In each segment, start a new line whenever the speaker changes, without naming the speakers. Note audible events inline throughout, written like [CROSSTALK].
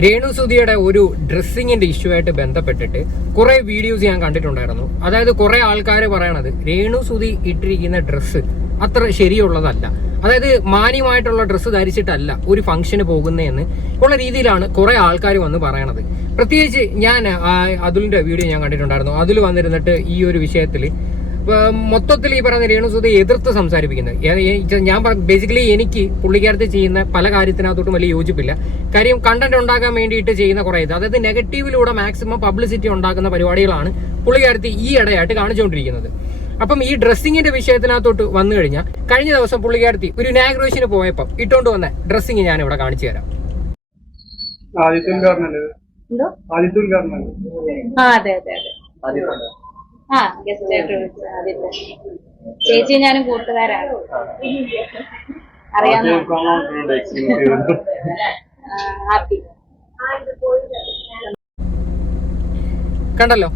രേണു സുധിയുടെ ഒരു ഡ്രസ്സിങ്ങിന്റെ ഇഷ്യൂ ആയിട്ട് ബന്ധപ്പെട്ടിട്ട് കുറെ വീഡിയോസ് ഞാൻ കണ്ടിട്ടുണ്ടായിരുന്നു. അതായത് കുറെ ആൾക്കാർ പറയണത് രേണു സുധി ഇട്ടിരിക്കുന്ന ഡ്രസ്സ് അത്ര ശരിയുള്ളതല്ല. അതായത് മാന്യമായിട്ടുള്ള ഡ്രസ്സ് ധരിച്ചിട്ടല്ല ഒരു ഫംഗ്ഷന് പോകുന്നതെന്ന് ഉള്ള രീതിയിലാണ് കുറെ ആൾക്കാർ വന്ന് പറയണത്. പ്രത്യേകിച്ച് ഞാൻ ആ, അതുലിന്റെ വീഡിയോ ഞാൻ കണ്ടിട്ടുണ്ടായിരുന്നു. അതിൽ വന്നിരുന്നിട്ട് ഈ ഒരു വിഷയത്തിൽ മൊത്തത്തിൽ ഈ പറയുന്ന രേണുസുധി എതിർത്ത് സംസാരിപ്പിക്കുന്നത്. ഞാൻ ബേസിക്കലി എനിക്ക് പുള്ളിക്കാരത്ത് ചെയ്യുന്ന പല കാര്യത്തിനകത്തോട്ടും വലിയ യോജിപ്പില്ല. കാര്യം കണ്ടന്റ് ഉണ്ടാക്കാൻ വേണ്ടിയിട്ട് ചെയ്യുന്ന കുറെ ഇത്. അതായത് നെഗറ്റീവിലൂടെ മാക്സിമം പബ്ലിസിറ്റി ഉണ്ടാക്കുന്ന പരിപാടികളാണ് പുള്ളിക്കാരത്തി ഈ ഇടയായിട്ട് കാണിച്ചുകൊണ്ടിരിക്കുന്നത്. അപ്പം ഈ ഡ്രസ്സിങ്ങിന്റെ വിഷയത്തിനകത്തോട്ട് വന്നു കഴിഞ്ഞാൽ കഴിഞ്ഞ ദിവസം പുള്ളിക്കാരത്തി ഒരു നാഗ്രേഷന് പോയപ്പം ഇട്ടുകൊണ്ട് വന്ന ഡ്രസ്സിങ് ഞാൻ ഇവിടെ കാണിച്ചു തരാം.
ആദിത്യം കാരണല്ലേ
എന്തോ?
ആദിത്യൻ കാരണല്ലേ
ആ അതെ അതെ അതെ. ആ ചേച്ചി ഞാനും കൂട്ടുകാരാണ്. അറിയാമോ? ഹാപ്പി.
കണ്ടല്ലോ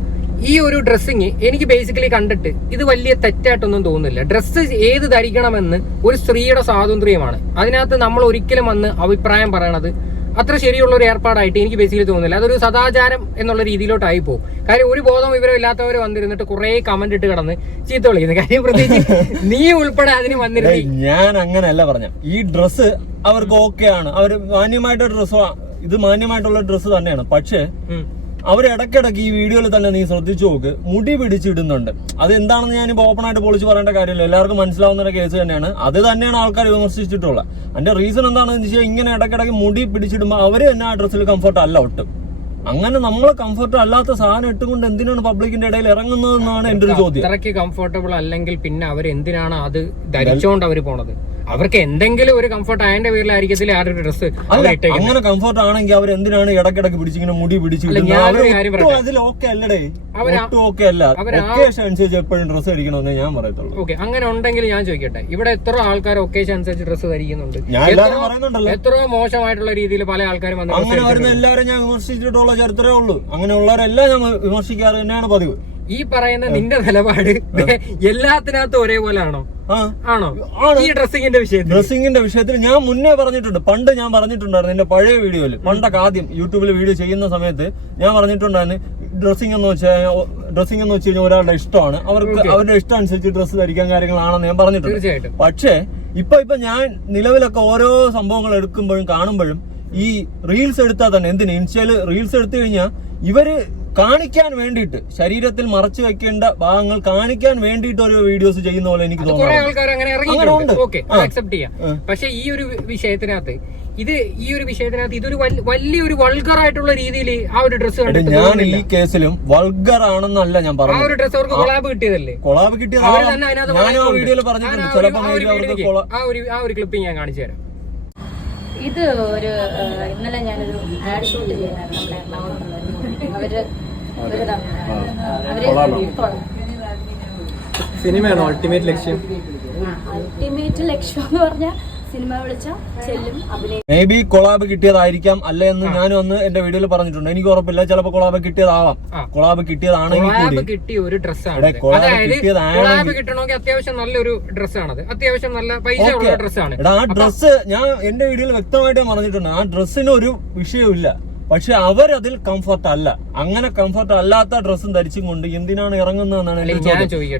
ഈ ഒരു ഡ്രസ്സിങ് എനിക്ക് ബേസിക്കലി കണ്ടിട്ട് ഇത് വലിയ തെറ്റായിട്ടൊന്നും തോന്നുന്നില്ല. ഡ്രസ്സ് ഏത് ധരിക്കണമെന്ന് ഒരു സ്ത്രീയുടെ സ്വാതന്ത്ര്യമാണ്. അതിനകത്ത് നമ്മൾ ഒരിക്കലും വന്ന് അഭിപ്രായം പറയണത് അത്ര ശരിയുള്ള ഒരു ഏർപ്പാടായിട്ട് എനിക്ക് ബേസിക്കലി തോന്നുന്നില്ല. അതൊരു സദാചാരം എന്നുള്ള രീതിയിലോട്ടായി പോകും. കാര്യം ഒരു ബോധം വിവരം ഇല്ലാത്തവർ വന്നിരുന്നിട്ട് കുറെ കമന്റ് ഇട്ട് കിടന്ന് ചീത്ത വിളിക്കുന്നു. കാര്യം പ്രത്യേകിച്ച് നീ ഉൾപ്പെടെ അതിന് വന്നിരുന്നു
ഞാൻ അങ്ങനെയല്ല പറഞ്ഞ ഈ ഡ്രസ്സ് അവർക്ക് ഓക്കെ ആണ്. അവർ മാന്യമായിട്ട് ഡ്രസ്സ് ഇത് മാന്യമായിട്ടുള്ള ഡ്രസ്സ് തന്നെയാണ്. പക്ഷേ അവർ ഇടയ്ക്കിടയ്ക്ക് ഈ വീഡിയോയിൽ തന്നെ നീ ശ്രദ്ധിച്ചു നോക്ക്. മുടി പിടിച്ചിടുന്നുണ്ട്. അത് എന്താണെന്ന് ഞാൻ ഇപ്പോൾ ഓപ്പൺ ആയിട്ട് പൊളിച്ച് പറയേണ്ട കാര്യമില്ല. എല്ലാവർക്കും മനസ്സിലാവുന്ന ഒരു കേസ് തന്നെയാണ്. അത് തന്നെയാണ് ആൾക്കാർ വിമർശിച്ചിട്ടുള്ളത്. അതിന്റെ റീസൺ എന്താണെന്ന് വെച്ചാൽ ഇങ്ങനെ ഇടയ്ക്കിടയ്ക്ക് മുടി പിടിച്ചിടുമ്പോൾ അവർ തന്നെ ആ ഡ്രസ്സിൽ കംഫർട്ട് അല്ല ഒട്ടും. അങ്ങനെ നമ്മൾ കംഫർട്ട് അല്ലാത്ത സാധനം ഇട്ടുകൊണ്ട് എന്തിനാണ് പബ്ലിക്കിന്റെ ഇടയിൽ ഇറങ്ങുന്നതെന്നാണ് എന്റെ ഒരു ചോദ്യം.
അത്രയ്ക്ക് കംഫർട്ടബിൾ അല്ലെങ്കിൽ പിന്നെ അവർ എന്തിനാണ് അത് ധരിച്ചുകൊണ്ട് അവർ പോണത്? അവർക്ക് എന്തെങ്കിലും ഒരു കംഫർട്ട് ആയതിന്റെ പേരിലായിരിക്കത്തില്ല ആ ഒരു ഇട്ടേക്കുന്നത്?
അങ്ങനെ കംഫർട്ട് ആണെങ്കിൽ അവർ എന്തിനാണ് ഇടക്കിടക്ക് പിടിച്ചിങ്ങനെ മുടി
പിടിച്ച്.
അതിൽ ഓക്കെ അല്ലടേ. ഓക്കെ അല്ല. ഒക്കേഷൻ അനുസരിച്ച് എപ്പോഴും ഞാൻ പറയത്തുള്ളൂ.
ഓക്കെ അങ്ങനെ ഉണ്ടെങ്കിൽ ഞാൻ ചോദിക്കട്ടെ. ഇവിടെ എത്ര ആൾക്കാർ ഒക്കേഷൻ അനുസരിച്ച് ഡ്രസ്സ് ധരിക്കുന്നുണ്ട്. എത്രയോ- മോശമായിട്ടുള്ള രീതിയിൽ പല ആൾക്കാരും
അങ്ങനെ വരുന്ന. എല്ലാവരും ഞാൻ വിമർശിച്ചിട്ടുള്ള ചരിത്രമേ ഉള്ളൂ. അങ്ങനെയുള്ളവരെല്ലാം ഞാൻ വിമർശിക്കാറ് തന്നെയാണ് പതിവ്.
ഈ പറയുന്ന നിന്റെ നിലപാട് എല്ലാത്തിനകത്തും ഒരേപോലെ ആണോ? ഈ ഡ്രസ്സിങ്ങിന്റെ വിഷയത്തിൽ
ഡ്രസ്സിങ്ങിന്റെ വിഷയത്തിൽ ഞാൻ മുന്നേ പറഞ്ഞിട്ടുണ്ട് പണ്ട് ഞാൻ പറഞ്ഞിട്ടുണ്ടായിരുന്നു എന്റെ പഴയ വീഡിയോയിൽ പണ്ടൊക്കെ ആദ്യം യൂട്യൂബിൽ വീഡിയോ ചെയ്യുന്ന സമയത്ത് ഞാൻ പറഞ്ഞിട്ടുണ്ടായിരുന്നു ഡ്രസ്സിംഗ് എന്ന് വെച്ചാൽ ഡ്രസ്സിംഗ് എന്ന് വെച്ച് കഴിഞ്ഞാൽ ഒരാളുടെ ഇഷ്ടമാണ്. അവർക്ക് അവരുടെ ഇഷ്ടം അനുസരിച്ച് ഡ്രസ്സ് ധരിക്കാൻ കാര്യങ്ങളാണെന്ന് ഞാൻ പറഞ്ഞിട്ടുണ്ട്. പക്ഷേ ഇപ്പൊ ഇപ്പൊ ഞാൻ നിലവിലൊക്കെ ഓരോ സംഭവങ്ങൾ എടുക്കുമ്പോഴും കാണുമ്പോഴും ഈ റീൽസ് എടുത്താൽ തന്നെ എന്തിനു? ഇൻസ്റ്റയിൽ റീൽസ് എടുത്തു കഴിഞ്ഞാൽ ഇവർ കാണിക്കാൻ വേണ്ടിയിട്ട് ശരീരത്തിൽ മറച്ചു വെക്കേണ്ട ഭാഗങ്ങൾ കാണിക്കാൻ വേണ്ടിയിട്ട് ഓരോ വീഡിയോസ് ചെയ്യുന്ന പോലെ എനിക്ക് തോന്നുന്നു ആ.
പക്ഷെ ഈ ഒരു വിഷയത്തിനകത്ത് ഇത് ഈ ഒരു വിഷയത്തിനകത്ത് ഇതൊരു വലിയൊരു വൾഗർ ആയിട്ടുള്ള രീതിയിൽ ആ ഒരു
ഡ്രസ്
കണ്ടിട്ട്
ഞാൻ ഈ കേസിലും വൾഗർ ആണെന്നല്ല ഞാൻ
ആ
പറഞ്ഞത്.
ഒരു ഡ്രസ്സ് അവർക്ക് കൊളാബ് കിട്ടിയതല്ലേ?
കൊളാബ്
കിട്ടിയത്
ഞാൻ ആ വീഡിയോയിൽ പറഞ്ഞിട്ടുണ്ട്.
ആ ഒരു-
ചിലപ്പോൾ
ആ ഒരു ആ ഒരു ആ ഒരു ക്ലിപ്പിംഗ് ഞാൻ കാണിച്ചു തരാം.
ഇത് ഒരു ആ, ഇന്നലെ ഞാനൊരു ആഡ് ഷൂട്ട് ചെയ്യാനായിരുന്നു. നമ്മുടെ എറണാകുളത്തുള്ള അവർ
സിനിമയാണോ അൾട്ടിമേറ്റ് ലക്ഷ്യം?
അൾട്ടിമേറ്റ് ലക്ഷ്യം എന്ന് പറഞ്ഞാൽ സിനിമ വിളിച്ച ചെല്ലും അഭിനയിക്കും
മേ ബി കൊളാബ് കിട്ടിയതായിരിക്കാം അല്ല എന്ന് ഞാനും അന്ന് എന്റെ വീഡിയോയിൽ പറഞ്ഞിട്ടുണ്ട്. എനിക്ക് ഉറപ്പില്ല. ചിലപ്പോ കൊളാബ് കിട്ടിയതാവാം. കൊളാബ് കിട്ടിയതാണെങ്കിൽ കൂടി.
കിട്ടിയ ഒരു ഡ്രസ്സാണ്
കൊളാബ്
അതായത്
കിട്ടിയതാണെങ്കിൽ-
കിട്ടണമെങ്കിൽ അത്യാവശ്യം നല്ലൊരു ഡ്രസ്സാണത് അത്യാവശ്യം നല്ല പൈസ ഉള്ള
ഓക്കെ
ഡ്രസ്സാണ്
എടാ ആ ഡ്രസ്സ് ഞാൻ എന്റെ വീഡിയോയിൽ വ്യക്തമായിട്ട് പറഞ്ഞിട്ടുണ്ട്. ആ ഡ്രസ്സിന് ഒരു വിഷയമില്ല പക്ഷെ അവരതിൽ കംഫർട്ട് അല്ല അങ്ങനെ കംഫർട്ട് അല്ലാത്ത ഡ്രസ്സും ധരിച്ചും കൊണ്ട് എന്തിനാണ് ഇറങ്ങുന്നതെന്നാണ്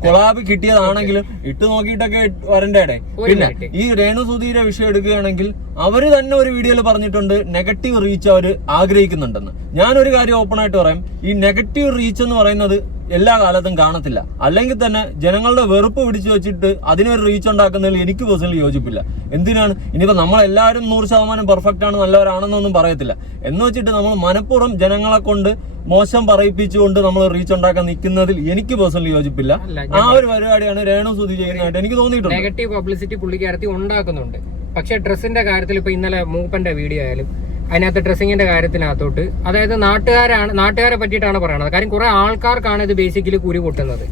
കൊളാബ് കിട്ടിയതാണെങ്കിലും ഇട്ട് നോക്കിയിട്ടൊക്കെ വരണ്ടേടെ? പിന്നെ ഈ രേണു സുധീര വിഷയം എടുക്കുകയാണെങ്കിൽ അവർ തന്നെ ഒരു വീഡിയോയിൽ പറഞ്ഞിട്ടുണ്ട് നെഗറ്റീവ് റീച്ച് അവർ ആഗ്രഹിക്കുന്നുണ്ടെന്ന്. ഞാനൊരു കാര്യം ഓപ്പൺ ആയിട്ട് പറയാം. ഈ നെഗറ്റീവ് റീച്ച് എന്ന് പറയുന്നത് എല്ലാ കാലത്തും കാണത്തില്ല. അല്ലെങ്കിൽ തന്നെ ജനങ്ങളുടെ വെറുപ്പ് പിടിച്ചു വെച്ചിട്ട് അതിനൊരു റീച്ച് ഉണ്ടാക്കുന്നതിൽ എനിക്ക് പേഴ്സണലി യോജിപ്പില്ല. എന്തിനാണ്? ഇനിയിപ്പോൾ നമ്മളെല്ലാവരും നൂറ് ശതമാനം പെർഫെക്റ്റ് ആണ് നല്ലവരാണെന്നൊന്നും പറയത്തില്ല. എന്ന് വെച്ചിട്ട് നമ്മൾ മനഃപൂർവം ജനങ്ങളെ കൊണ്ട് മോശം പറയിപ്പിച്ചുകൊണ്ട് നമ്മൾ റീച്ച് ഉണ്ടാക്കാൻ നിൽക്കുന്നതിൽ എനിക്ക് പേഴ്സണലി യോജിപ്പില്ല. ആ ഒരു പരിപാടിയാണ് രേണു സുധി ചെയ്യുന്നതായിട്ട് എനിക്ക് തോന്നിയിട്ടുണ്ട്.
നെഗറ്റീവ് പബ്ലിസിറ്റി പുള്ളിക്കാരത്തി ഉണ്ടാക്കുന്നുണ്ട്. പക്ഷേ ഡ്രസ്സിന്റെ കാര്യത്തിൽ ഇപ്പൊ ഇന്നലെ മൂപ്പന്റെ വീഡിയോ ആയാലും അതിനകത്ത് ഡ്രസ്സിങ്ങിന്റെ കാര്യത്തിനകത്തോട്ട്. അതായത് നാട്ടുകാരാണ് നാട്ടുകാരെ പറ്റിയിട്ടാണ് പറയുന്നത് കാര്യം കുറെ ആൾക്കാർക്കാണ് ഇത് ബേസിക്കലി കുരു പൊട്ടുന്നത്.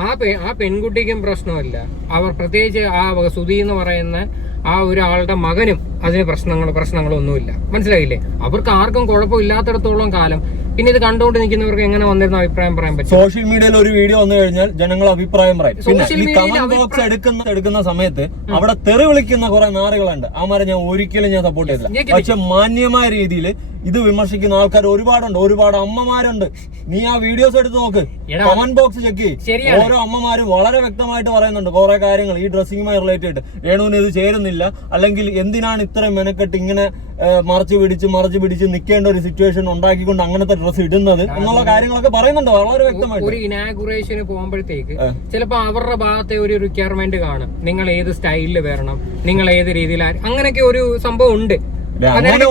ആ
ആ ആ പെൺകുട്ടിക്കും പ്രശ്നമല്ല. അവർ പ്രത്യേകിച്ച് ആ സുധി എന്ന് പറയുന്ന ആ ഒരാളുടെ മകനും അതിന് പ്രശ്നങ്ങൾ പ്രശ്നങ്ങളൊന്നുമില്ല. മനസ്സിലായില്ലേ? അവർക്ക് ആർക്കും കുഴപ്പമില്ലാത്തിടത്തോളം കാലം. പിന്നെ ഇത് കണ്ടുകൊണ്ട് നിൽക്കുന്നവർക്ക് എങ്ങനെ വന്നിരുന്ന അഭിപ്രായം പറയാൻ പറ്റും?
സോഷ്യൽ മീഡിയയിൽ ഒരു വീഡിയോ വന്നു കഴിഞ്ഞാൽ ജനങ്ങൾ അഭിപ്രായം പറയും. പിന്നെ ഈ കമന്റ് ബോക്സ് എടുക്കുന്ന എടുക്കുന്ന സമയത്ത് അവിടെ തെറി വിളിക്കുന്ന കുറെ നാറുകളുണ്ട്. അവന്മാരെ ഞാൻ ഒരിക്കലും ഞാൻ സപ്പോർട്ട് ചെയ്തില്ല പക്ഷെ മാന്യമായ രീതിയിൽ ഇത് വിമർശിക്കുന്ന ആൾക്കാർ ഒരുപാടുണ്ട് ഒരുപാട് അമ്മമാരുണ്ട്. നീ ആ വീഡിയോസ് എടുത്ത് നോക്ക്. കമന്റ് ബോക്സ് ചെക്ക് ഓരോ അമ്മമാരും വളരെ വ്യക്തമായിട്ട് പറയുന്നുണ്ട് കുറെ കാര്യങ്ങൾ. ഈ ഡ്രസ്സിങ്ങുമായി റിലേറ്റഡ് ചെയ്തിട്ട് രേണുവിന് ഇത് ചേരുന്നില്ല. അല്ലെങ്കിൽ എന്തിനാണ് ഇത്രയും മെനക്കെട്ട് ഇങ്ങനെ മറച്ചു പിടിച്ച് മറച്ചു പിടിച്ച് നിൽക്കേണ്ട ഒരു സിറ്റുവേഷൻ ഉണ്ടാക്കിക്കൊണ്ട് അങ്ങനത്തെ ഡ്രസ്സ് ഇടുന്നത് എന്നുള്ള കാര്യങ്ങളൊക്കെ പറയുന്നുണ്ട് വളരെ വ്യക്തമായിട്ട്.
ഒരു ഇനാഗുറേഷന് പോകുമ്പോഴത്തേക്ക്. ചിലപ്പോ അവരുടെ ഭാഗത്തെ ഒരു റിക്വയർമെന്റ് കാണും. നിങ്ങൾ ഏത് സ്റ്റൈലിൽ വരണം? നിങ്ങൾ ഏത് രീതിയിൽ അങ്ങനെയൊക്കെ ഒരു സംഭവം ഉണ്ട്.
അങ്ങനെ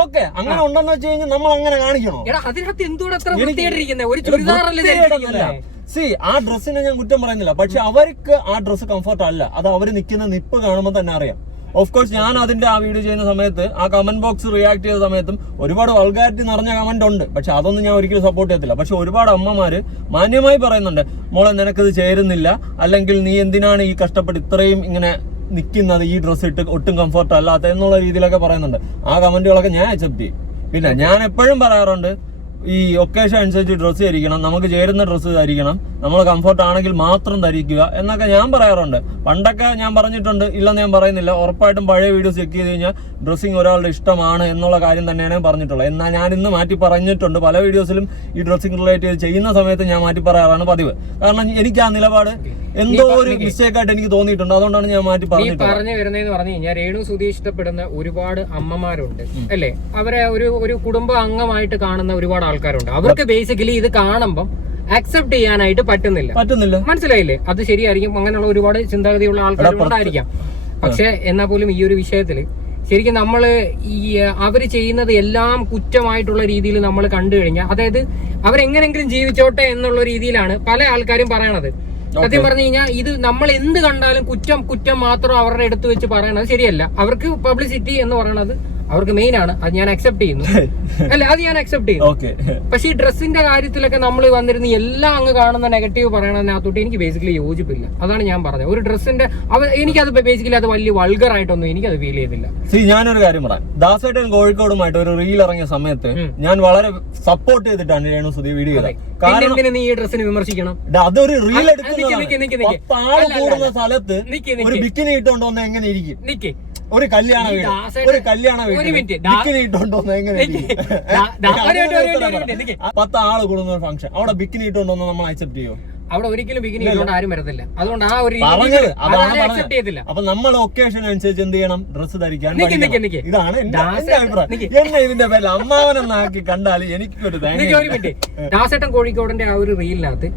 ഓക്കെ ഉണ്ടെന്ന് വെച്ച് കഴിഞ്ഞാൽ നമ്മൾ അങ്ങനെ കാണിക്കണോ?
എടാ അതിനകത്ത് എന്തുകൂടെ അത്ര വൃത്തിയായിട്ടിരിക്കുന്നത് ഒരു ചുരിദാറല്ലേ?
സി ആ ഡ്രസ്സിനെ ഞാൻ കുറ്റം പറയുന്നില്ല. പക്ഷെ അവർക്ക് ആ ഡ്രസ്സ് കംഫർട്ട് അല്ല. അത് അവർ നിൽക്കുന്ന നിപ്പ് കാണുമ്പോൾ തന്നെ അറിയാം. ഓഫ് കോഴ്സ് ഞാൻ അതിന്റെ ആ വീഡിയോ ചെയ്യുന്ന സമയത്ത് ആ കമന്റ് ബോക്സ് റിയാക്ട് ചെയ്ത സമയത്തും ഒരുപാട് വൾഗാരിറ്റി നിറഞ്ഞ കമന്റ് ഉണ്ട്. പക്ഷെ അതൊന്നും ഞാൻ ഒരിക്കലും സപ്പോർട്ട് ചെയ്യത്തില്ല. പക്ഷെ ഒരുപാട് അമ്മമാര് മാന്യമായി പറയുന്നുണ്ട് മോളെ നിനക്കത് ചേരുന്നില്ല. അല്ലെങ്കിൽ നീ എന്തിനാണ് ഈ കഷ്ടപ്പെട്ട് ഇത്രയും ഇങ്ങനെ നിൽക്കുന്നത് ഈ ഡ്രസ്സ് ഇട്ട് ഒട്ടും കംഫർട്ട് അല്ലാത്ത എന്നുള്ള രീതിയിലൊക്കെ പറയുന്നുണ്ട്. ആ കമന്റുകളൊക്കെ ഞാൻ അക്സെപ്റ്റ് ചെയ്യും. പിന്നെ ഞാൻ എപ്പോഴും പറയാറുണ്ട് ഈ ഒക്കേഷൻ അനുസരിച്ച് ഡ്രസ്സ് ധരിക്കണം നമുക്ക് ചേരുന്ന ഡ്രസ്സ് ധരിക്കണം നമ്മൾ കംഫർട്ട് ആണെങ്കിൽ മാത്രം ധരിക്കുക എന്നൊക്കെ ഞാൻ പറയാറുണ്ട്. പണ്ടൊക്കെ ഞാൻ പറഞ്ഞിട്ടുണ്ട് ഇല്ലെന്ന് ഞാൻ പറയുന്നില്ല ഉറപ്പായിട്ടും പഴയ വീഡിയോസ് ചെക്ക് ചെയ്ത് കഴിഞ്ഞാൽ ഡ്രസ്സിങ് ഒരാളുടെ ഇഷ്ടമാണ് എന്നുള്ള കാര്യം തന്നെയാണ് പറഞ്ഞിട്ടുള്ളത്. എന്നാൽ ഞാൻ ഇന്ന് മാറ്റി പറഞ്ഞിട്ടുണ്ട് പല വീഡിയോസിലും ഈ ഡ്രസ്സിങ് റിലേറ്റ് ചെയ്ത് ചെയ്യുന്ന സമയത്ത് ഞാൻ മാറ്റി പറയാറാണ് പതിവ്. കാരണം എനിക്ക് ആ നിലപാട് എന്തോ ഒരു മിസ്റ്റേക്ക് ആയിട്ട് എനിക്ക് തോന്നിയിട്ടുണ്ട് അതുകൊണ്ടാണ് ഞാൻ മാറ്റി പറഞ്ഞത്
പറഞ്ഞു വരുന്നതെന്ന് പറഞ്ഞു കഴിഞ്ഞാൽ രേണു സുധി ഇഷ്ടപ്പെടുന്ന ഒരുപാട് അമ്മമാരുണ്ട് അല്ലേ? അവരെ ഒരു ഒരു കുടുംബ അംഗമായിട്ട് കാണുന്ന ഒരുപാട് ആൾക്കാരുണ്ട്. അവർക്ക് ബേസിക്കലി ഇത് കാണുമ്പം അക്സെപ്റ്റ് ചെയ്യാനായിട്ട് പറ്റുന്നില്ല.
പറ്റുന്നില്ല.
മനസ്സിലായില്ലേ? അത് ശരിയായിരിക്കും. അങ്ങനെയുള്ള ഒരുപാട് ചിന്താഗതിയുള്ള ആൾക്കാരുണ്ടായിരിക്കാം പക്ഷെ എന്നാൽ പോലും ഈ ഒരു വിഷയത്തിൽ ശരിക്കും നമ്മൾ ഈ അവർ അവർ ചെയ്യുന്നത് എല്ലാം കുറ്റമായിട്ടുള്ള രീതിയിൽ നമ്മൾ കണ്ടു കഴിഞ്ഞാൽ അതായത് അവരെങ്ങനെങ്കിലും ജീവിച്ചോട്ടെ എന്നുള്ള രീതിയിലാണ് പല ആൾക്കാരും പറയണത്. സത്യം പറഞ്ഞു കഴിഞ്ഞാൽ ഇത് നമ്മൾ എന്ത് കണ്ടാലും കുറ്റം കുറ്റം മാത്രം അവരുടെ അടുത്ത് വെച്ച് പറയണത് ശരിയല്ല. അവർക്ക് പബ്ലിസിറ്റി എന്ന് പറയണത് അവർക്ക് മെയിൻ ആണ്. അത് ഞാൻ അക്സെപ്റ്റ് ചെയ്യുന്നു. [LAUGHS] അല്ല അത് ഞാൻ അക്സെപ്റ്റ് ചെയ്യുന്നു.
ഓക്കെ [LAUGHS]
പക്ഷെ ഈ ഡ്രസ്സിന്റെ കാര്യത്തിലൊക്കെ നമ്മൾ വന്നിരുന്ന എല്ലാം അങ്ങ് കാണുന്ന നെഗറ്റീവ് പറയണതിനകത്തോട്ട് എനിക്ക് ബേസിക്കലി യോജിപ്പില്ല. അതാണ് ഞാൻ പറഞ്ഞത്. ഒരു ഡ്രസ്സിന്റെ അവ എനിക്കത് ബേസിക്കലി അത് വലിയ വൾഗർ ആയിട്ടൊന്നും എനിക്കത് ഫീൽ ചെയ്തില്ല.
സി ഞാനൊരു കാര്യം പറയാം. ദാസേട്ടൻ കോഴിക്കോടുമായിട്ട് ഒരു റീൽ ഇറങ്ങിയ സമയത്ത് ഞാൻ വളരെ സപ്പോർട്ട് ചെയ്തിട്ടാണ് രേണു സുധി വീഡിയോ കാരണം
നീ ഈ ഡ്രസ്സിനെ വിമർശിക്കണം?
അതൊരു റീൽ
എടുക്കുന്ന.
സ്ഥലത്ത് ഒരു ബിക്കിനി ഇട്ടുകൊണ്ട് വന്ന എങ്ങനെ ഇരിക്കും?
നിക്ക്.
ഒരു കല്യാണ വീട്. ഒരു കല്യാണ വീട് ബിക്കിനി എങ്ങനെ. പത്ത് ആൾ കൂടുന്ന ഒരു ഫംഗ്ഷൻ അവിടെ ബിക്കിനി ഇട്ടുണ്ടോ നമ്മൾ അക്സെപ്റ്റ് ചെയ്യോ?
അവിടെ ഒരിക്കലും ബിഗിനി ഇട്ടുകൊണ്ട് ആരും വരത്തില്ല. അതുകൊണ്ട് ആ ഒരു അക്സെപ്റ്റ് ചെയ്തില്ല
അപ്പൊ നമ്മൾ ഒക്കേഷൻ അനുസരിച്ച് എന്ത് ചെയ്യണം? ഡ്രസ്സ് ധരിക്കാൻ. ഇതാണ് എന്റെ അഭിപ്രായം. എന്നെ ഇതിന്റെ പേരിൽ അമ്മാവനെന്നാക്കി കണ്ടാൽ
എനിക്ക് ഒരു ദാസേട്ടൻ കോഴിക്കോടിന്റെ ആ ഒരു റീലിനകത്ത്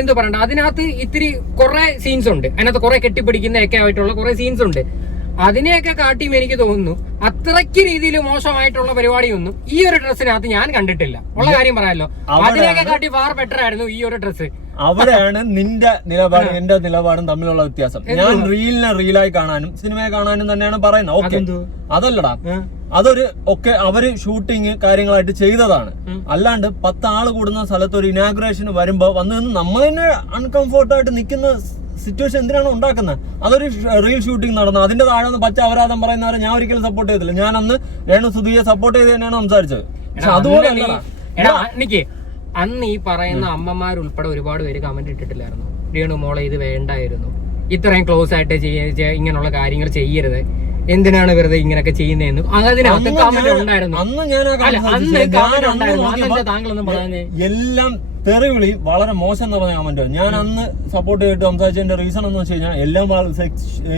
എന്ത് പറയണ്ട? അതിനകത്ത് ഇത്തിരി കുറെ സീൻസ് ഉണ്ട്. അതിനകത്ത് കുറെ കെട്ടിപ്പിടിക്കുന്ന ഒക്കെ ആയിട്ടുള്ള കുറെ സീൻസ് ഉണ്ട്. അതിനെയൊക്കെ കാട്ടിയും എനിക്ക് തോന്നുന്നു അത്രയ്ക്ക് രീതിയിൽ മോശമായിട്ടുള്ള പരിപാടിയൊന്നും ഈ ഒരു ഡ്രസ്സിനകത്ത് ഞാൻ കണ്ടിട്ടില്ല. ഉള്ള കാര്യം പറയാലോ. അതിനെയൊക്കെ കാട്ടി ഫാർ ബെറ്റർ ആയിരുന്നു ഈ ഒരു ഡ്രസ്സ്.
അവിടെയാണ് നിന്റെ നിലപാടും എന്റെ നിലപാടും തമ്മിലുള്ള വ്യത്യാസം. ഞാൻ റീലിനെ റീലായി കാണാനും സിനിമയെ കാണാനും തന്നെയാണ് പറയുന്നത്. ഓക്കെ. അതല്ലടാ. അതൊരു ഒക്കെ അവർ ഷൂട്ടിങ് കാര്യങ്ങളായിട്ട് ചെയ്തതാണ്. അല്ലാണ്ട് പത്ത് ആൾ കൂടുന്ന സ്ഥലത്ത് ഒരു ഇനാഗ്രേഷൻ വരുമ്പോ വന്ന് നമ്മൾ തന്നെ അൺകംഫോർട്ടായിട്ട് നിൽക്കുന്ന സിറ്റുവേഷൻ എന്തിനാണ് ഉണ്ടാക്കുന്നത്? അതൊരു റീൽ ഷൂട്ടിംഗ് നടന്നു. അതിന്റെ താഴെ നിന്ന് പച്ച അപരാധം പറയുന്നവരെ ഞാൻ ഒരിക്കലും സപ്പോർട്ട് ചെയ്തില്ല. ഞാൻ അന്ന് രേണു സുധിയെ സപ്പോർട്ട് ചെയ്ത് തന്നെയാണ് സംസാരിച്ചത്. പക്ഷെ അതുപോലെ
അന്ന് ഈ പറയുന്ന അമ്മമാരുൾപ്പെടെ ഒരുപാട് പേര് കമന്റ് ഇട്ടിട്ടില്ലായിരുന്നു. രേണു മോളെ ഇത് വേണ്ടായിരുന്നു. ഇത്രയും ക്ലോസ് ആയിട്ട് ഇങ്ങനെയുള്ള കാര്യങ്ങൾ ചെയ്യരുത്. എന്തിനാണ് വെറുതെ ഇങ്ങനെയൊക്കെ ചെയ്യുന്നതെന്ന് അതിനകത്ത്
അന്ന്
കമന്റ് ഉണ്ടായിരുന്നു.
അന്ന് ഞാൻ
അന്ന് കമന്റ്
അന്ന്
ഉണ്ടായിരുന്നു താങ്കളൊന്നും പറയാഞ്ഞേ
എല്ലാം തെറിവിളി വളരെ മോശം എന്ന് പറഞ്ഞ കമന്റോ ഞാൻ അന്ന് സപ്പോർട്ട് ചെയ്തിട്ട് സംസാരിച്ചതിന്റെ റീസൺ എന്ന് വെച്ച് കഴിഞ്ഞാൽ എല്ലാം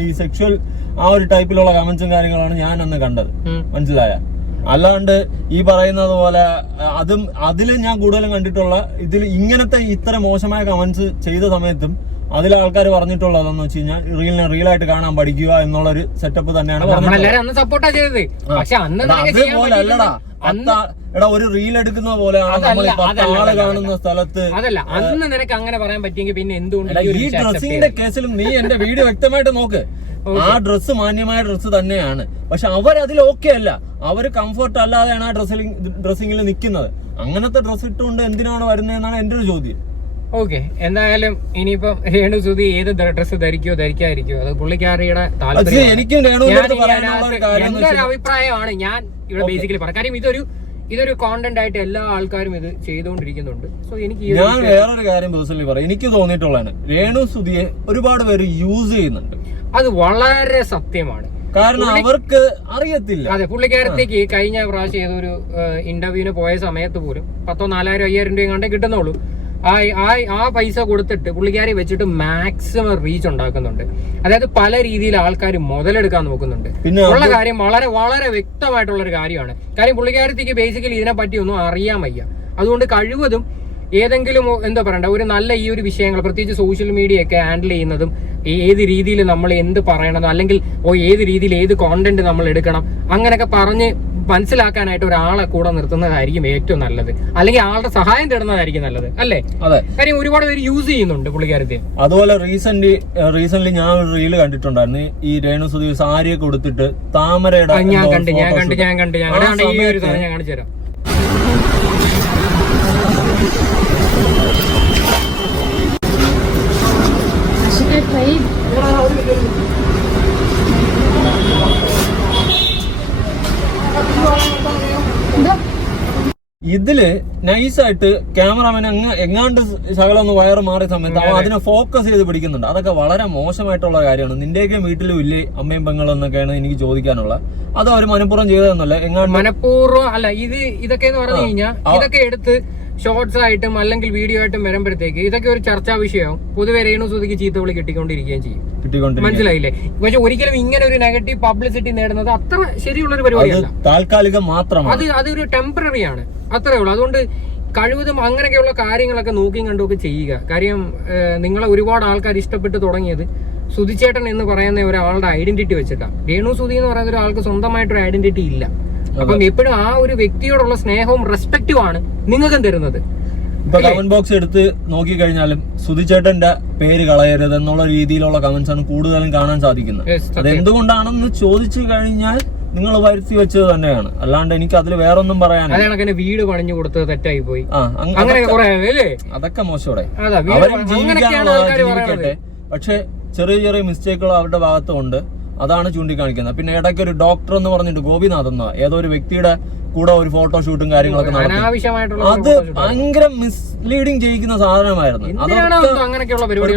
ഈ സെക്ഷൽ ആ ഒരു ടൈപ്പിലുള്ള കമന്റ്സും കാര്യങ്ങളാണ് ഞാൻ അന്ന് കണ്ടത്. മനസ്സിലായ? അല്ലാണ്ട് ഈ പറയുന്നത് പോലെ അതും അതിൽ ഞാൻ കൂടുതലും കണ്ടിട്ടുള്ള ഇതിൽ ഇങ്ങനത്തെ ഇത്ര മോശമായ കമന്റ്സ് ചെയ്ത സമയത്തും അതിൽ ആൾക്കാർ പറഞ്ഞിട്ടുള്ളതെന്ന് വെച്ച് കഴിഞ്ഞാൽ റീലിനെ റീലായിട്ട് കാണാൻ പഠിക്കുക എന്നുള്ളൊരു സെറ്റപ്പ് തന്നെയാണ്
അന്ന് സപ്പോർട്ടാ ചെയ്തത്. പക്ഷെ അന്ന്
എടാ, അതേപോലെ അല്ലടാ ഒരു റീൽ എടുക്കുന്ന പോലെ
ആൾ
കാണുന്ന സ്ഥലത്ത്
അതല്ല അന്ന് നിനക്ക് അങ്ങനെ പറയാൻ പറ്റിയെങ്കിൽ പിന്നെ എന്തുകൊണ്ട് ഈ
ഡ്രസ്സിന്റെ കേസിലും നീ എന്റെ വീഡിയോ വ്യക്തമായിട്ട് നോക്ക്. ആ ഡ്രസ്സ് മാന്യമായ ഡ്രസ്സ് തന്നെയാണ്. പക്ഷെ അവർ അതിൽ ഓക്കെ അല്ല. അവർ കംഫർട്ട് അല്ലാതെയാണ് ആ ഡ്രസ്സിൽ ഡ്രസ്സിംഗിൽ നിൽക്കുന്നത് അങ്ങനത്തെ ഡ്രസ്സ് ഇട്ടുകൊണ്ട് എന്തിനാണ് വരുന്നത് എന്നാണ് എന്റെ ഒരു ചോദ്യം.
ഓക്കെ എന്തായാലും ഇനിയിപ്പം രേണു സുധി ഏത് ഡ്രസ്സ് ധരിക്കോ ധരിക്കാതിരിക്കോ അത് പുള്ളിക്കാരിയുടെ എന്റെ ഒരു അഭിപ്രായമാണ്. ഞാൻ ഇവിടെ ബേസിക്കലി പറയാം. കാര്യം ഇതൊരു ഇതൊരു കോണ്ടന്റ് ആയിട്ട് എല്ലാ ആൾക്കാരും ഇത് ചെയ്തുകൊണ്ടിരിക്കുന്നുണ്ട്. സോ എനിക്ക്
ഞാൻ വേറൊരു കാര്യം പേഴ്സണലി പറയാം. എനിക്ക് തോന്നിയിട്ടുള്ളതാണ് രേണു സുധിയെ ഒരുപാട് പേര് യൂസ് ചെയ്യുന്നുണ്ട്.
അത് വളരെ സത്യമാണ്.
കാരണം അവർക്ക് അറിയത്തില്ല.
അതെ പുള്ളിക്കാരത്തേക്ക് കഴിഞ്ഞ പ്രാവശ്യം ഏതൊരു ഇന്റർവ്യൂവിന് പോയ സമയത്ത് പോലും പത്തോ നാലായിരം അയ്യായിരം രൂപയും കണ്ടേ കിട്ടുന്നുള്ളൂ. ആ ആ പൈസ കൊടുത്തിട്ട് പുള്ളിക്കാരെ വെച്ചിട്ട് മാക്സിമം റീച്ച് ഉണ്ടാക്കുന്നുണ്ട്. അതായത് പല രീതിയിൽ ആൾക്കാർ മുതലെടുക്കാൻ നോക്കുന്നുണ്ട്. ഉള്ള കാര്യം വളരെ വളരെ വ്യക്തമായിട്ടുള്ള ഒരു കാര്യമാണ്. കാര്യം പുള്ളിക്കാരത്തേക്ക് ബേസിക്കലി ഇതിനെ പറ്റി ഒന്നും അറിയാൻ വയ്യ. അതുകൊണ്ട് കഴിവതും ഏതെങ്കിലും എന്താ പറയണ്ട ഒരു നല്ല ഈ ഒരു വിഷയങ്ങൾ പ്രത്യേകിച്ച് സോഷ്യൽ മീഡിയ ഒക്കെ ഹാൻഡിൽ ചെയ്യുന്നതും ഈ ഏത് രീതിയിൽ നമ്മൾ എന്ത് പറയണം അല്ലെങ്കിൽ ഓ ഏത് രീതിയിൽ ഏത് കോണ്ടന്റ് നമ്മൾ എടുക്കണം അങ്ങനെയൊക്കെ പറഞ്ഞ് മനസ്സിലാക്കാനായിട്ട് ഒരാളെ കൂടെ നിർത്തുന്നതായിരിക്കും ഏറ്റവും നല്ലത്. അല്ലെങ്കിൽ ആളുടെ സഹായം തേടുന്നതായിരിക്കും നല്ലത് അല്ലേ?
അതെ.
കാര്യം ഒരുപാട് പേര് യൂസ് ചെയ്യുന്നുണ്ട് പുള്ളിക്കാരത്തെ.
അതുപോലെ റീസെന്റ് റീസെന്റ് ഞാൻ ഒരു റീൽ കണ്ടിട്ടുണ്ടായിരുന്നു. ഈ രേണു സുധീവ് സാരിയൊക്കെ കൊടുത്തിട്ട് താമരയുടെ
ഞാൻ കണ്ടു ഞാൻ കണ്ട് ഞാൻ കണ്ട് ഞാൻ കാണിച്ചു
തരാം
ハハハハ!
ഇതിൽ നൈസായിട്ട് ക്യാമറാമാൻ അങ്ങ് എങ്ങാണ്ട് ശകലം ഒന്ന് വയറ് മാറിയ സമയത്ത് അവൻ അതിനെ ഫോക്കസ് ചെയ്ത് പിടിക്കുന്നുണ്ട്. അതൊക്കെ വളരെ മോശമായിട്ടുള്ള കാര്യമാണ്. നിന്റെയൊക്കെ വീട്ടിലും ഇല്ലേ അമ്മയും പെങ്ങളും എന്നൊക്കെയാണ് എനിക്ക് ചോദിക്കാനുള്ള അത് അവർ മനഃപൂർവം ചെയ്തതെന്നല്ല. എങ്ങാണ്ട്
മനഃപൂർവം അല്ല ഇത് ഇതൊക്കെ എന്ന് പറഞ്ഞു കഴിഞ്ഞാൽ. ഇതൊക്കെ എടുത്ത് ഷോർട്സ് ആയിട്ടും അല്ലെങ്കിൽ വീഡിയോ ആയിട്ടും വരുമ്പോഴത്തേക്ക് ഇതൊക്കെ ഒരു ചർച്ചാ വിഷയവും പൊതുവെ രേണു സുതിക്ക് ചീത്തവിളി കിട്ടിക്കൊണ്ടിരിക്കുകയും ചെയ്യും. മനസ്സിലായില്ലേ? പക്ഷെ ഒരിക്കലും ഇങ്ങനെ ഒരു നെഗറ്റീവ് പബ്ലിസിറ്റി നേടുന്നത് അത്ര ശരിയുള്ള ഒരു പരിപാടിയല്ല
താൽക്കാലികം മാത്രമാണ്.
അത് അതൊരു ടെമ്പററി ആണ്. അത്രേ ഉള്ളൂ. അതുകൊണ്ട് കഴിവതും അങ്ങനെയൊക്കെയുള്ള കാര്യങ്ങളൊക്കെ നോക്കിയും കണ്ടുമൊക്കെ ചെയ്യുക. കാര്യം നിങ്ങളെ ഒരുപാട് ആൾക്കാർ ഇഷ്ടപ്പെട്ട് തുടങ്ങിയത് സുധിച്ചേട്ടൻ എന്ന് പറയുന്ന ഒരാളുടെ ഐഡന്റിറ്റി വെച്ചിട്ടാണ് രേണു സുധി എന്ന് പറയുന്ന ഒരാൾക്ക് സ്വന്തമായിട്ടൊരു ഐഡന്റിറ്റി ഇല്ല. അപ്പം എപ്പോഴും ആ ഒരു വ്യക്തിയോടുള്ള സ്നേഹവും റെസ്പെക്റ്റും ആണ് നിങ്ങൾക്കും തരുന്നത്.
ഇപ്പൊ കമന്റ് ബോക്സ് എടുത്ത് നോക്കി കഴിഞ്ഞാലും സുധിച്ചേട്ടന്റെ പേര് കളയരുത് എന്നുള്ള രീതിയിലുള്ള കമന്റ്സ് ആണ് കൂടുതലും കാണാൻ സാധിക്കുന്നത്. അത് എന്തുകൊണ്ടാണെന്ന് ചോദിച്ചു കഴിഞ്ഞാൽ നിങ്ങൾ വരുത്തി വെച്ചത് തന്നെയാണ്. അല്ലാണ്ട് എനിക്ക് അതിൽ വേറൊന്നും പറയാനില്ല.
വീട് പണിഞ്ഞു കൊടുത്തത് തെറ്റായി പോയി.
അതൊക്കെ-
മോശമോടെ
അവരും ജീവിക്കട്ടെ. പക്ഷെ ചെറിയ ചെറിയ മിസ്റ്റേക്കുകൾ അവരുടെ ഭാഗത്തുണ്ട്. അതാണ് ചൂണ്ടിക്കാണിക്കുന്നത്. പിന്നെ ഇടയ്ക്ക് ഒരു ഡോക്ടർ എന്ന് പറഞ്ഞിട്ട് ഗോപിനാഥ് എന്ന ഏതോ ഒരു വ്യക്തിയുടെ കൂടെ ഒരു ഫോട്ടോഷൂട്ടും കാര്യങ്ങളൊക്കെ നടത്തി. അത് ഭയങ്കര മിസ്ലീഡിങ് ചെയ്യിക്കുന്ന സാധനമായിരുന്നു.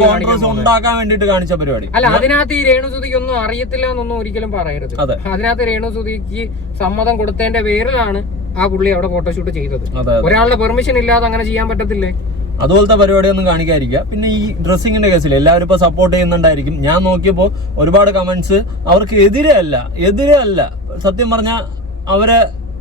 കോൺഗ്രസ് ഉണ്ടാക്കാൻ വേണ്ടിട്ട് കാണിച്ച പരിപാടി.
അല്ല അതിനകത്ത് ഈ രേണുസുതിക്ക് ഒന്നും അറിയത്തില്ല എന്നൊന്നും ഒരിക്കലും പറയരുത്.
അതെ.
അതിനകത്ത് രേണുസുതിക്ക് സമ്മതം കൊടുത്തതിന്റെ പേരിലാണ് ആ പുള്ളി അവിടെ ഫോട്ടോഷൂട്ട് ചെയ്തത്. ഒരാളുടെ പെർമിഷൻ ഇല്ലാതെ അങ്ങനെ ചെയ്യാൻ പറ്റത്തില്ലേ?
അതുപോലത്തെ പരിപാടിയൊന്നും കാണിക്കാതിരിക്കുക. പിന്നെ ഈ ഡ്രസ്സിങ്ങിന്റെ കേസിൽ എല്ലാവരും ഇപ്പൊ സപ്പോർട്ട് ചെയ്യുന്നുണ്ടായിരിക്കും. ഞാൻ നോക്കിയപ്പോൾ ഒരുപാട് കമന്റ്സ് അവർക്ക് എതിരെ അല്ല എതിരെ അല്ല. സത്യം പറഞ്ഞാൽ അവരെ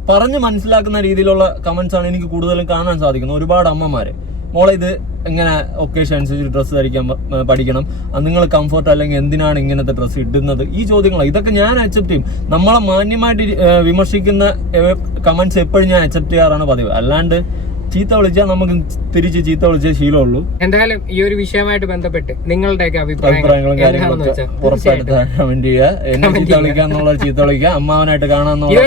പറഞ്ഞ് മനസ്സിലാക്കുന്ന രീതിയിലുള്ള കമന്റ്സ് ആണ് എനിക്ക് കൂടുതലും കാണാൻ സാധിക്കുന്നത്. ഒരുപാട് അമ്മമാര്. മോളെ ഇത് എങ്ങനെ ഒക്കേഷൻ അനുസരിച്ച് ഡ്രസ്സ് ധരിക്കാൻ പഠിക്കണം? നിങ്ങൾ കംഫർട്ട് അല്ലെങ്കിൽ എന്തിനാണ് ഇങ്ങനത്തെ ഡ്രസ്സ് ഇടുന്നത്? ഈ ചോദ്യങ്ങൾ ഇതൊക്കെ ഞാൻ അക്സെപ്റ്റ് ചെയ്യും. നമ്മളെ മാന്യമായിട്ട് വിമർശിക്കുന്ന കമന്റ്സ് എപ്പോഴും ഞാൻ അക്സെപ്റ്റ് ചെയ്യാറാണ് പതിവ്. അല്ലാണ്ട് ചീത്ത വിളിച്ചാൽ നമുക്ക് തിരിച്ച് ചീത്ത വിളിച്ച ശീലമുള്ളൂ.
എന്തായാലും ഈ ഒരു വിഷയമായിട്ട് ബന്ധപ്പെട്ട് നിങ്ങളുടെയൊക്കെ
അഭിപ്രായങ്ങളും കാര്യങ്ങളൊക്കെ കമന്റ് ചെയ്യുക. എന്നെ ചീത്ത. വിളിക്കാന്നുള്ള ചീത്ത വിളിക്കുക. അമ്മാവനായിട്ട് കാണാന്നുള്ള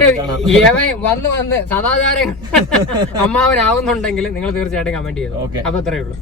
വന്ന് വന്ന് സദാചാരം [LAUGHS] അമ്മാവനാവുന്നുണ്ടെങ്കിൽ നിങ്ങൾ തീർച്ചയായിട്ടും കമന്റ് ചെയ്തു
ഓക്കെ.
അപ്പൊ അത്രേ ഉള്ളൂ.